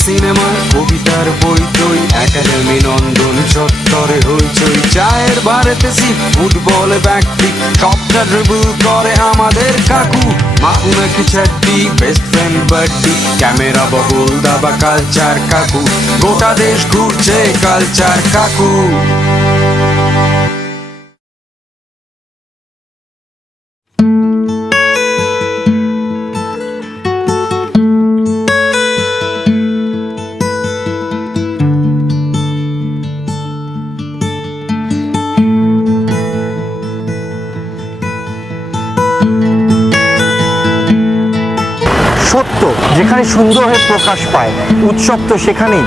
Cinema কবিতার বই তৈ একাডেমি নন্দন চত্বরে হইচই চায়ের বারেতে সিপ ফুটবলে ব্যক্তি সবটা ড্রিবল করে আমাদের কাকু মাকু নাকি চাড্ডি বেস্ট ফ্রেন্ড বাড্ডি ক্যামেরা বহুল দাবা কালচার কাকু গোটা দেশ ঘুরছে কালচার কাকু। সত্য যেখানে সুন্দর হয়ে প্রকাশ পায়, উৎসব তো সেখানেই।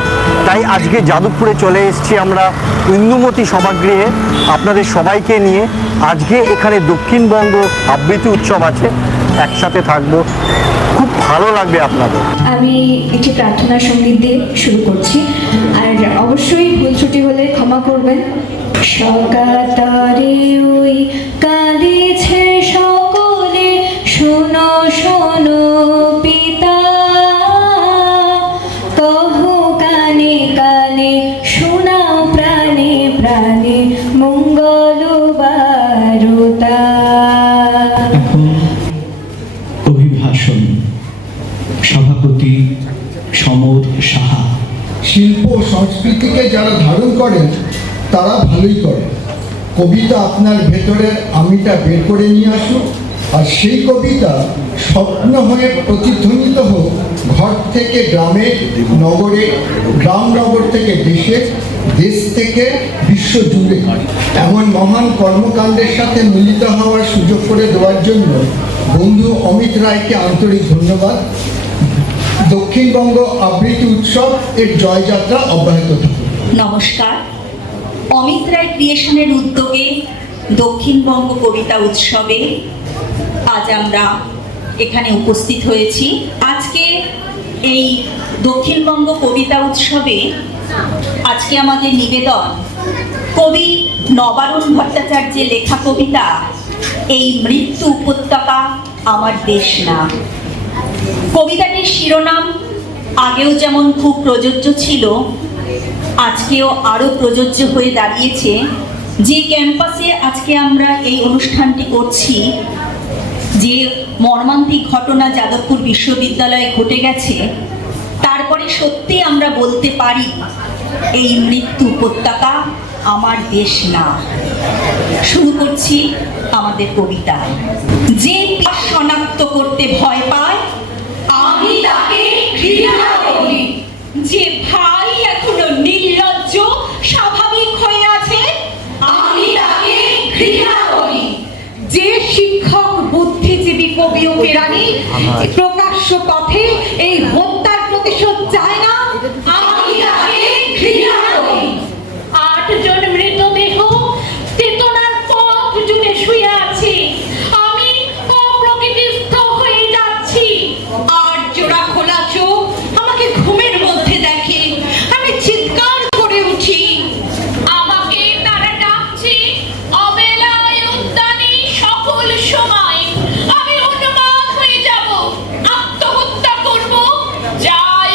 তাই আজকে যাদবপুরে চলে এসেছি আমরা ইন্দুমতি সভাগৃহে আপনাদের সবাইকে নিয়ে। আজকে এখানে দক্ষিণবঙ্গ আবৃত্তি উৎসব আছে, একসাথে থাকবো, খুব ভালো লাগবে আপনাদের। আমি একটি প্রার্থনা সঙ্গীত দিয়ে শুরু করছি, আর অবশ্যই ভুল ত্রুটি হলে ক্ষমা করবেন। সকাতারে ওই কাঁদিছে সকলে, শোনো শোনো পিতা, কহো কানে কানে, শোনাও প্রাণে প্রাণে, মঙ্গল বারতা। অভিভাষণ সভাপতি সমর সাহা। শিল্প সংস্কৃতিকে যারা ধারণ করেন তারা ভালোই করেন। কবিতা আপনার ভেতরের আমিটা বের করে নিয়ে আসুন, আর সেই কবিতা স্বপ্ন হয়ে প্রতিধ্বনিত হোক ঘর থেকে গ্রামে, নগরে, গ্রাম নগর থেকে দেশে, দেশ থেকে বিশ্ব জুড়ে। এমন মহান কর্মকাণ্ডের সাথে মিলিত হওয়ার সুযোগ করে দেওয়ার জন্য বন্ধু অমিত রায়কে আন্তরিক ধন্যবাদ। দক্ষিণবঙ্গ আবৃত্তি উৎসব এর জয়যাত্রা অব্যাহত থাকুক। নমস্কার। অমিত রায় ক্রিয়েশনের উদ্যোগে দক্ষিণবঙ্গ কবিতা উৎসবে আজ আমরা এখানে উপস্থিত হয়েছি। আজকে এই দক্ষিণবঙ্গ কবিতা উৎসবে আজকে আমাদের নিবেদন কবি নবারুণ ভট্টাচার্যের লেখা কবিতা এই মৃত্যু উপত্যকা আমার দেশ না। কবিতাটির শিরোনাম আগেও যেমন খুব প্রযোজ্য ছিল, আজকেও আরও প্রযোজ্য হয়ে দাঁড়িয়েছে। যে ক্যাম্পাসে আজকে আমরা এই অনুষ্ঠানটি করছি, যে মর্মান্তিক ঘটনা যাদবপুর বিশ্ববিদ্যালয়ে ঘটে গেছে, তারপরে সত্যি আমরা বলতে পারি এই মৃত্যু উপত্যকা আমার দেশ না। শুরু করছি আমাদের কবিতা। যে শনাক্ত করতে ভয় পায় আমি তাকে ঘৃণা করি। যে ভাই এখনো নির্লজ্জ স্বাভাবিক হয়ে আছে আমি তাকে ঘৃণা করি। যে শিক্ষক বুদ্ধিজীবী কবি ও কেরানি প্রকাশ্য পথে এই হত্যার প্রতিশোধ চায় না আমি তাকে ঘৃণা করি। 8 জন মৃতদেহ চেতনার পথ জুড়ে শুয়ে আছে, আমি অপ্রকৃতিস্থ হয়ে যাচ্ছি। 8 জোড়া খোলা চোখ আমাকে ঘুমের মধ্যে দেখে, আমি চিৎকার করে উঠি। আমাকে তারা ডাকছে অবেলায় উদ্যানে সকল সময়। আমি উন্মাদ হয়ে যাব, আত্মহত্যা করব, যাই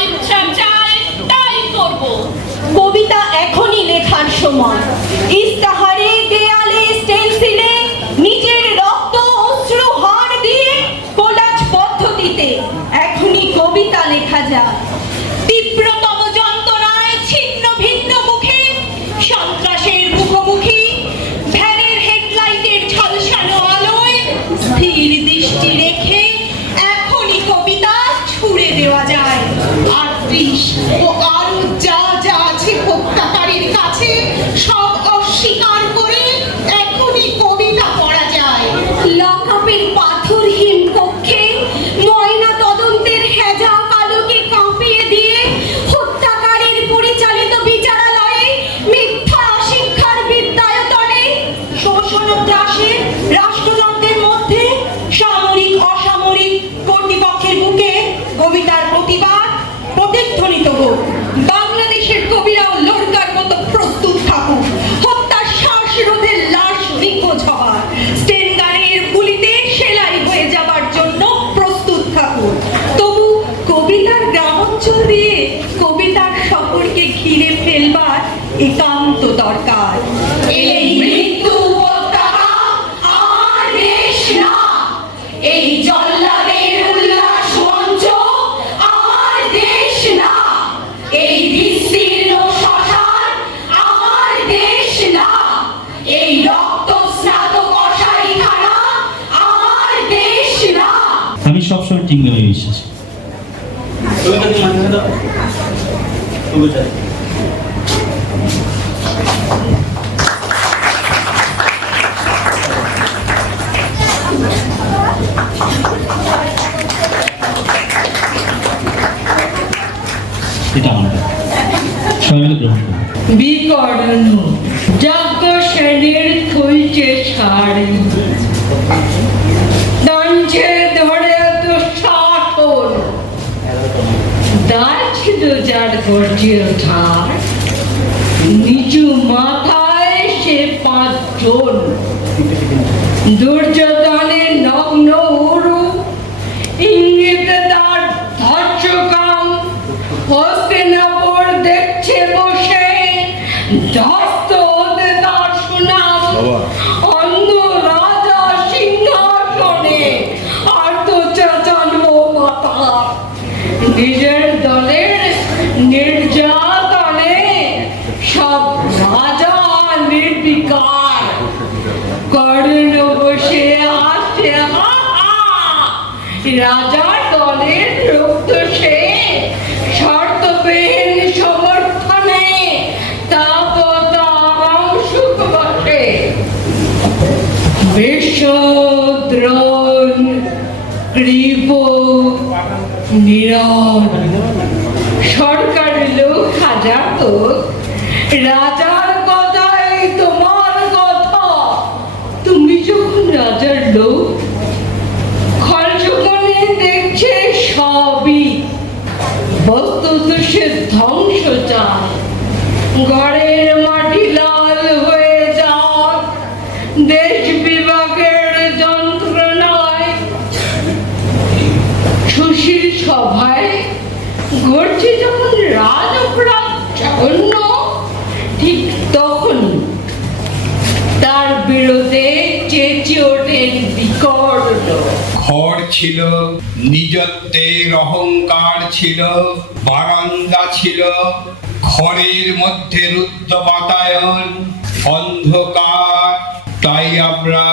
রক্ত দরকার। এই মৃত্যু উপত্যকা আমার দেশ না, এই জল্লাদের উল্লাস মঞ্চ আমার দেশ না, এই বিস্তীর্ণ শ্মশান আমার দেশ না, এই রক্তস্নাত কসাইখানা আমার দেশ না। আমি সবসময় টিঙ্গলে বিশ্বাসী। এটা আমরা সবাই মিলে গ্রহণ করবো। বিকরণ যজ্ঞ শ্রেণীর খুলছে শাড়ি, টানছে ধরে দুঃশাসন, দাঁড়ছিল যার গর্জের ধার, নিচু মাথায় সে 5 জন, দুর্যোধনের নগ্ন উরু, ইঙ্গিতে তার ধর্ষকাম, হস্তিনাপুর দেখছে বসে, ধ্বস্ত হতে তার সুনাম, অন্ধ রাজা সিংহাসনে আর্ত চাচানো মাতা, নিজের দলের নির্যাতনে সব রাজা নির্বিকার, কর্ণ বসে আসে হা হা, রাজার দলের রক্ত সে শর্তবিহীন সমর্থনে তাপতারাম সুখ বসে, বিশ্বদ্রোণ কৃপ নিরণ, সরকারি লোক হাজার তো, রাজার কথাই তোমার কথা, তুমি যখন রাজার লোক, খরচকনে দেখছে সবই, বস্তুত সে ধ্বংস চায়, ঘরের মাটি লাল হয়ে যাক, দেশ বিভাগের যন্ত্রণায়, সুশীল সভায় ঘটছে যখন রাজ অপরাধ জঘন্য, ঠিক তখন তার বিরোধে চেঁচে ওঠেন বিকর্ণ। ঘর ছিল, নিজত্বের অহংকার ছিল, বারান্দা ছিল, ঘরের মধ্যে রুদ্ধ বাতায়ন, অন্ধকার, তাই আমরা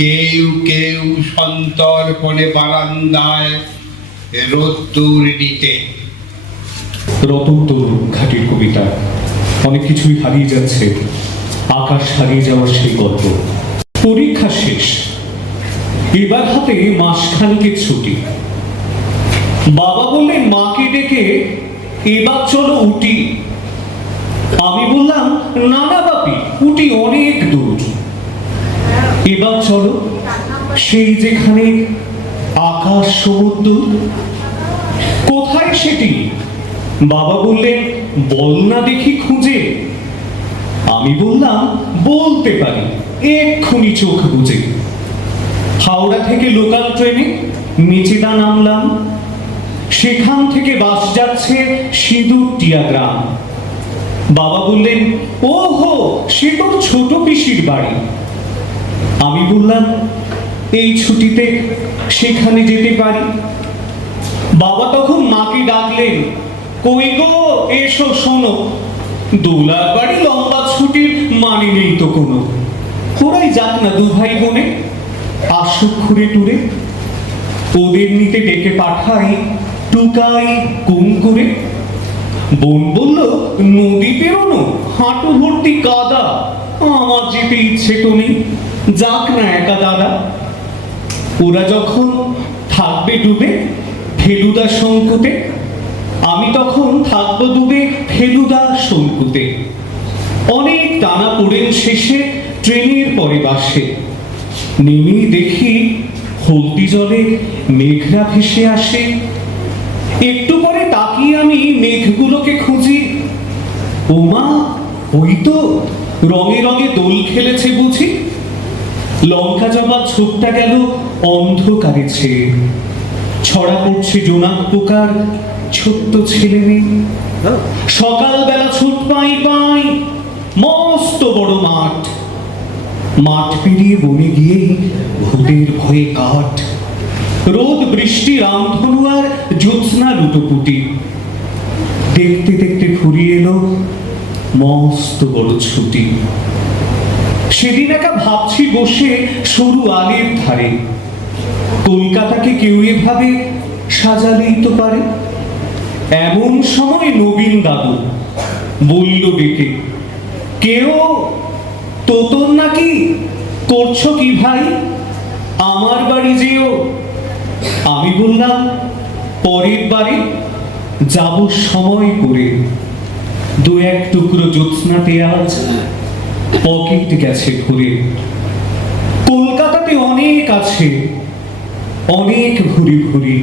কেউ কেউ সন্তর্পণে বারান্দায় রোদ্দুর নিতে। রতন তরুণ ঘাটির কবিতা, অনেক কিছুই হারিয়ে যাচ্ছে, আকাশ হারিয়ে যাওয়ার সেই গল্প। পরীক্ষা শেষ, এবার হাতে মাসখানেকের ছুটি। বাবা বললেন মাকে ডেকে এবার চলো উটি। আমি বললাম না না বাপি, উটি অনেক দূর, এবার চলো সেই যেখানে আকাশ সমুদ্র। কোথায় সেটি? বাবা বললেন বল না দেখি খুঁজে। আমি বললাম বলতে পারি, এক্ষুনি চোখ বুঝে। হাওড়া থেকে লোকাল ট্রেনে মেচেদা নামলাম, সেখান থেকে বাস যাচ্ছে সিঁদুরটিয়া গ্রাম। বাবা বললেন ও হো, সে তোর ছোট পিসির বাড়ি। আমি বললাম এই ছুটিতে সেখানে যেতে পারি। বাবা তখন মাকে ডাকলেন, কই গো এসো শোনো, দোলার বাড়ি লম্বা ছুটির মানে নেই তো কোনো। ওরাই যাক না দু ভাই বোনে, আসুক ঘুরে টুরে, ওদের নিতে ডেকে পাঠাই টুকাই কুম করে। বোন বলল নদী পেরোনো, হাঁটু ভর্তি কাদা, আমার যেতে ইচ্ছে তো নেই, যাক না একা দাদা। ওরা যখন থাকবে ডুবে ফেলুদা শঙ্কুতে, আমি তখন থাকবো ডুবে ফেলুদা শঙ্কুতে। অনেক টানা পড়েন শেষে ট্রেনের পরে বাসে, নেমেই দেখি হলদি জলে মেঘরা ভেসে আসে। একটু পরে তাকিয়ে আমি মেঘগুলোকে খুঁজি, ওমা ওই তো রঙে রঙে দোল খেলেছে বুঝি। লঙ্কা জবা ছোটটা গেল অন্ধকারে ছেয়ে, ছড়া পড়ছে জোনাক পোকার ছোট্ট ছেলে মেয়ে। সকালবেলা ছুট পাই পাই মাঠ পেরিয়ে বনে গিয়ে ভূতের ভয়ে কাঠ, রোদ বৃষ্টি রামধনু আর জ্যোৎস্না লুটোপুটি। দেখতে দেখতে ফুরিয়ে এলো মস্ত বড় ছুটি। সেদিন একা ভাবছি বসে সরু আলের ধারে, কলকাতাকে কেউ এভাবে সাজালেই তো পারে। এমন সময় নবীন দাদু বলল ডেকে, কেউ তোতন নাকি করছো কি ভাই, আমার বাড়ি যেও। আমি বললাম পরের বারে যাব সময় করে, দু এক টুকরো জ্যোৎস্নাতে আজ পকেট গেছে ঘুরে। কলকাতাতে অনেক আছে অনেক ঘুরি ঘুরি,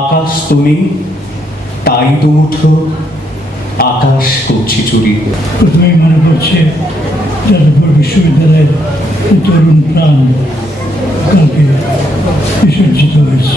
আকাশ তো নেই তাই তো উঠো আকাশ করছি চুরি। প্রথমেই মনে পড়ছে যাদবপুর বিশ্ববিদ্যালয়ের তরুণ প্রাণ কালকে বিসর্জিত হয়েছে।